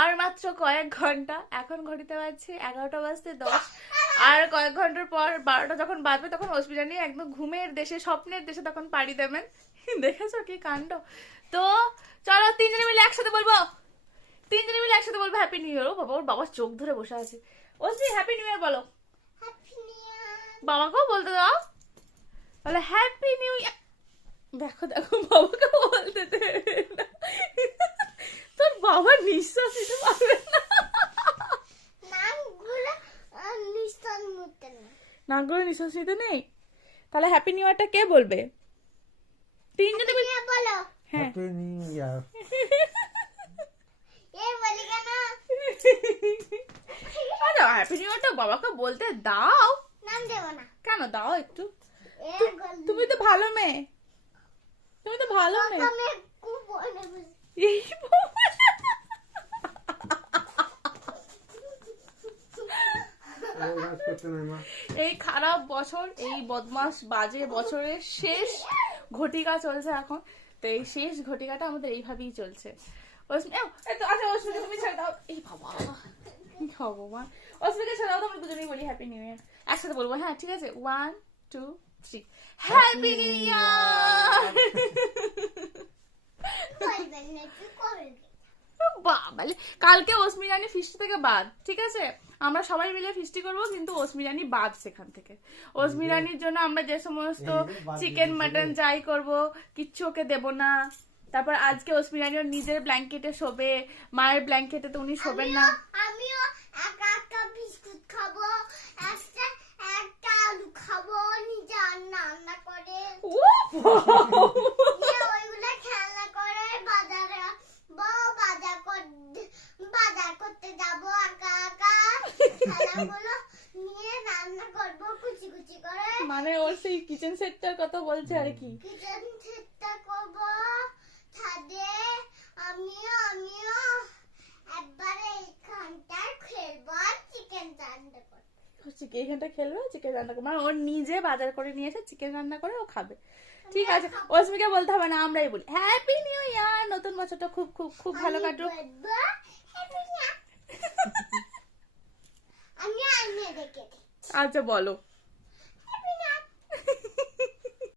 আর মাত্র কয়েক ঘন্টা, এখন ঘড়িতে বাজছে 11টা বাজতে 10, আর কয়েক ঘন্টার পর 12টা যখন বাজবে তখন অস্মিতানি একদম ঘুমের দেশে, স্বপ্নের দেশে তখন পাড়ি দেবেন। দেখেছো কি কাণ্ড। তো চলো তিনজনে মিলে একসাথে বলবো, তিনজনে মিলে একসাথে বলবো হ্যাপি নিউ ইয়ার। ও বাবা, ওর বাবার চোখ ধরে বসে আছে। অস্মি হ্যাপি নিউ ইয়ার বলো, বাবাকেও বলতে দাও, বলে হ্যাপি নিউ ইয়ার। দেখো দেখো, বাবাকে বলতে দেবে না। তোর বাবা নিঃশ্বাস নিতে পারবে না। নাকগুলো নিঃশ্বাস নিতে নেই, তাহলে হ্যাপি নিউ ইয়ারটা কে বলবে? তিনজনে মিলে বলো। হ্যাঁ, হ্যাপি নিউ ইয়ার। আরে হ্যাপি নিউ ইয়ারটা বাবাকে বলতে দাও। নাম দেব না কেন, দাও একটু। তুমি তো ভালো মেয়ে, তুমি তো ভালো মেয়ে। আমি খুব বলে বুঝি এই বাবা। এই খারাপ বছর, এই বদমাস বাজে বছরের শেষ ঘটিকা চলছে এখন। তো এই শেষ ঘটিকাটা আমাদের এইভাবেই চলছে। আচ্ছা অস্মিতা তুমি ছেড়ে দাও। এই বাবা, ভগবান। অস্মিতা ছেড়ে দাও, আমরা দুজনেই বলি হ্যাপি নিউ ইয়ার। একসাথে বলবো, হ্যাঁ ঠিক আছে, 1 2 3 হ্যাপি নিউ ইয়ার। বলবেন না তুই করবি বাবালে, কালকে অস্মিরানি ফিস্টি থেকে বাদ, ঠিক আছে? আমরা সবাই মিলে ফিস্টি করব, কিন্তু অস্মিরানি বাদ সেখান থেকে। অস্মিরানির জন্য আমরা যে সমস্ত চিকেন মাটন যাই করব, কিচ্ছু ওকে দেব না। তারপর আজকে অস্মিরানি ওর নিজের ব্ল্যাঙ্কেটে শোবে, মায়ের ব্ল্যাঙ্কেটে তো উনি শোবেন না। আমিও একটা বিস্কুট খাবো, একটা আলু খাবো, নিজে রান্না করে ও বাবা! ওইগুলো খেলনা করে বাজারে বাজার করতে যাবো, একা একা খেলাগুলো নিয়ে রান্না করবো কুচি কুচি করে। মানে ওর সেই কিচেন সেটটার কথা বলছে আর কি। কিচেন সেটটা করবো ছাদে। আমিও একবারে এইখানটায় খেলবো আর চিকেন রান্না করবো। এইখানটা খেলবে, চিকেন রান্না করবে, মানে ওর নিজে বাজার করে নিয়ে এসে চিকেন রান্না করে ও খাবে। ঠিক আছে, অস্মিকে বলতে হবে না, আমরাই বলি হ্যাপি নিউ ইয়ার। নতুন বছরটা খুব খুব খুব ভালো কাটুক। আমি আইনে দেখে আচ্ছা বলো।